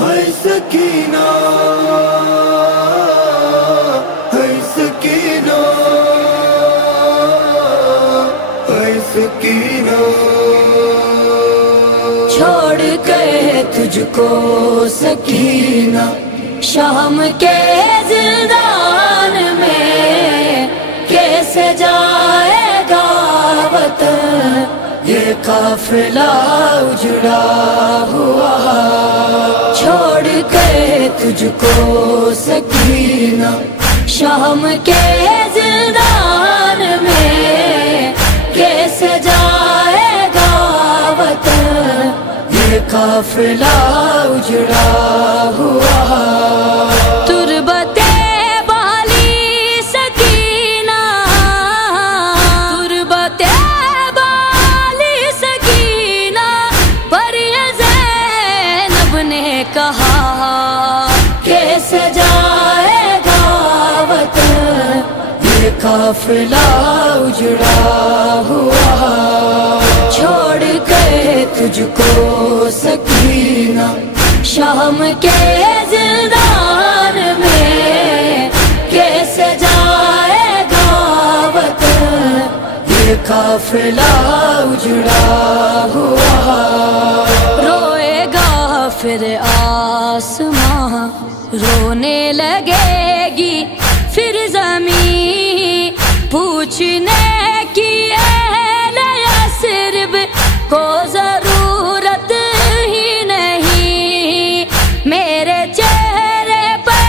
ہے سکینہ، ہے سکینہ، ہے سکینہ، چھوڑ کے تجھ کو سکینہ شام کے زندان میں کیسے جائے گا وطن، یہ قافلہ اجڑا ہوا، چھوڑ کے تجھ کو سکینہ شام کے زندان میں کیسے جائے گا وطن، یہ قافلہ اجڑا ہوا۔ تربت بالی سکینہ، تربت بالی سکینہ، پر یہ زینب نے کہا کیسے جائے گا وطن، یہ قافلہ اجڑا ہوا، چھوڑ کے تجھ کو سکینہ شام کے زندان میں کیسے جائے گا وطن، یہ قافلہ اجڑا ہوا۔ روئے گا پھر آسماں، رونے لگے گی پھر زمین، پوچھنے کی اہل یثرب کو ضرورت ہی نہیں، میرے چہرے پہ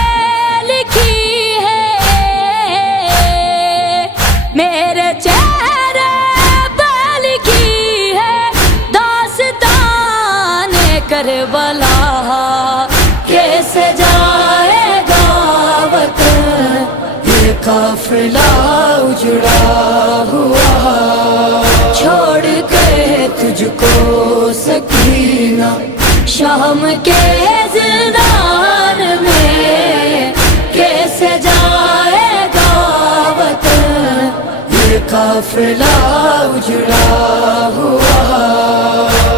لکھی ہے، میرے چہرے پہ لکھی ہے داستان کربلا، کیسے جائے گا وطن، یہ قافلہ اجڑا ہوا، چھوڑ کے تجھ کو سکینہ شام کے زندان میں کیسے جائے گا وطن، یہ قافلہ اجڑا ہوا۔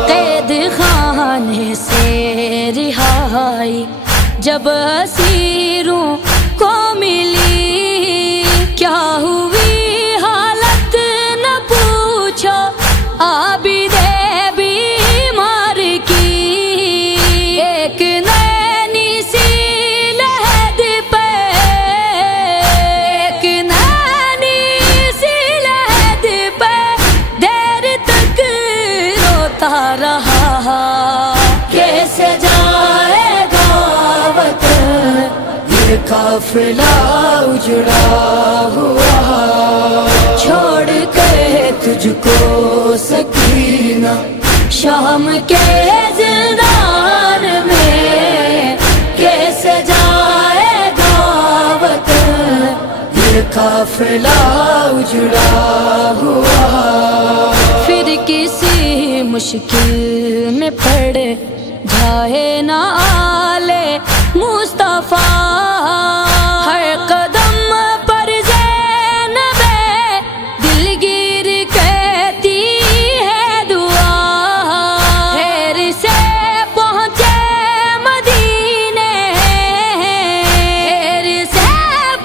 قید خانے سے رہائی جب اسیروں کو ملی، کیا ہوئی حالت نہ پوچھو عابد بیمار کی، ایک نینی سی لحد پہ، ایک نینی سی لحد پہ دیر تک روتا رہا، کیسے جائے گا وطن، یہ قافلہ اجڑا ہوا، چھوڑ کے تجھ کو سکینہ شام کے زندان میں کیسے جائے گا وطن، یہ قافلہ اجڑا ہوا۔ پھر کسی مشکل میں پڑ جائے نہ آلے مصطفیٰ، ہر قدم پر زینب دلگیر کہتی ہے دعا، خیر سے پہنچے مدینے، خیر سے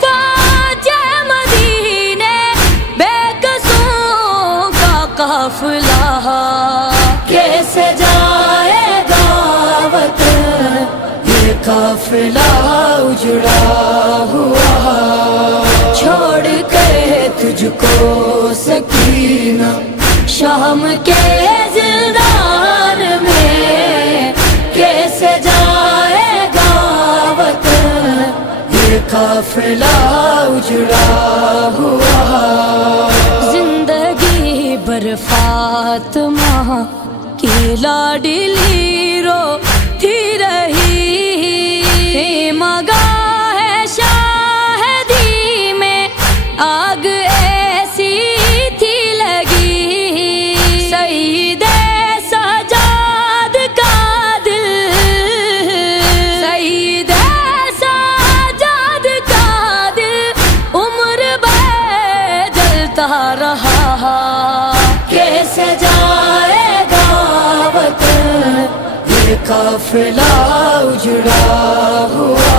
پہنچے مدینے، بے قصوں کا قافلہ کیسے جائے گا وطن، یہ قافلہ اجڑا ہوا، چھوڑ کے تجھ کو سکینہ شام کے زندان میں کیسے جائے گا وطن، یہ قافلہ اجڑا ہوا۔ زندگی بھر فاطمہ کی لاڈلی روتی رہی، مگاہ شاہدی میں آگ ایسی تھی لگی، سعید سجاد کا دل، سعید سجاد کا دل عمر بھر جلتا رہا، کیسے جائے گا وطن، یہ قافلہ اجڑا ہوا،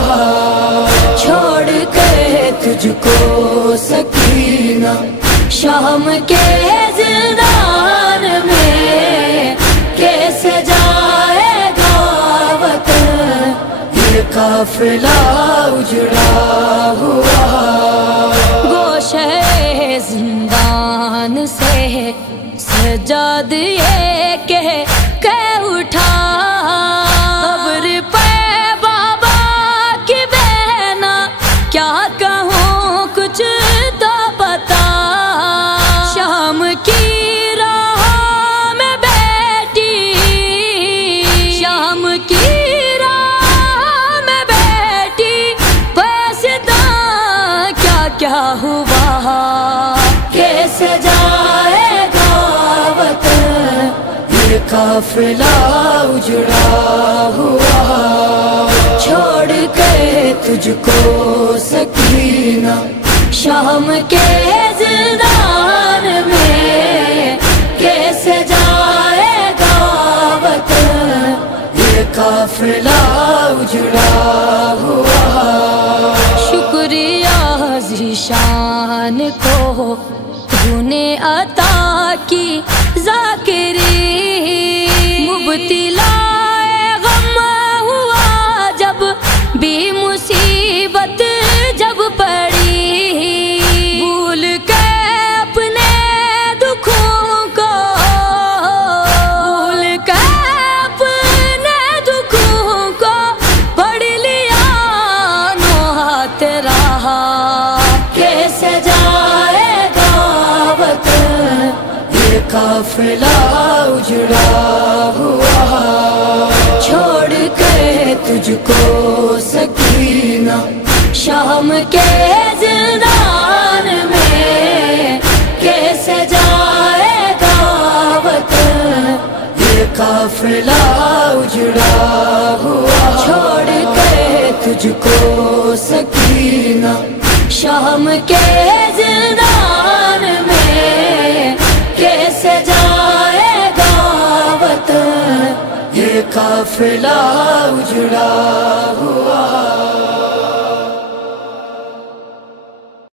چھوڑ کے تجھ کو سکینہ شام کے زندان میں کیسے جائے گا وطن، یہ قافلہ اجڑا ہوا، گوشے زندان سے سجاد یہ کہ اٹھا، قبر پہ بابا کی بہنا کیا کہوں کچھ تو بتا، شام کی راہ میں بیٹھی، شام کی راہ میں بیٹھی، پسدا کیا کیا ہوا، کیسے جائے گا وطن، یہ قافلہ اجڑا ہوا، چھوڑ کے تجھ کو سکینہ شام کے زندان میں کیسے جائے گا وطن، یہ قافلہ اجڑا ہوا، شکریہ ذیشان کو تو نے عطا کی ذاکری، مبتلا غم ہوا جب بھی مصیبت جب پڑی، بھول کے اپنے دکھوں کو، بھول کے اپنے دکھوں کو پڑھ لیا نوحات رہا، کیسے جائے گا وطن، یہ قافلہ اجڑا ہوا، چھوڑ کے تجھ کو سکینہ شام کے زندان میں کیسے جائے گا وطن، یہ قافلہ اجڑا ہوا، چھوڑ کے تجھ کو سکینہ شام کے زندان میں کیسے جائے گا وطن، یہ قافلہ اجڑا ہوا۔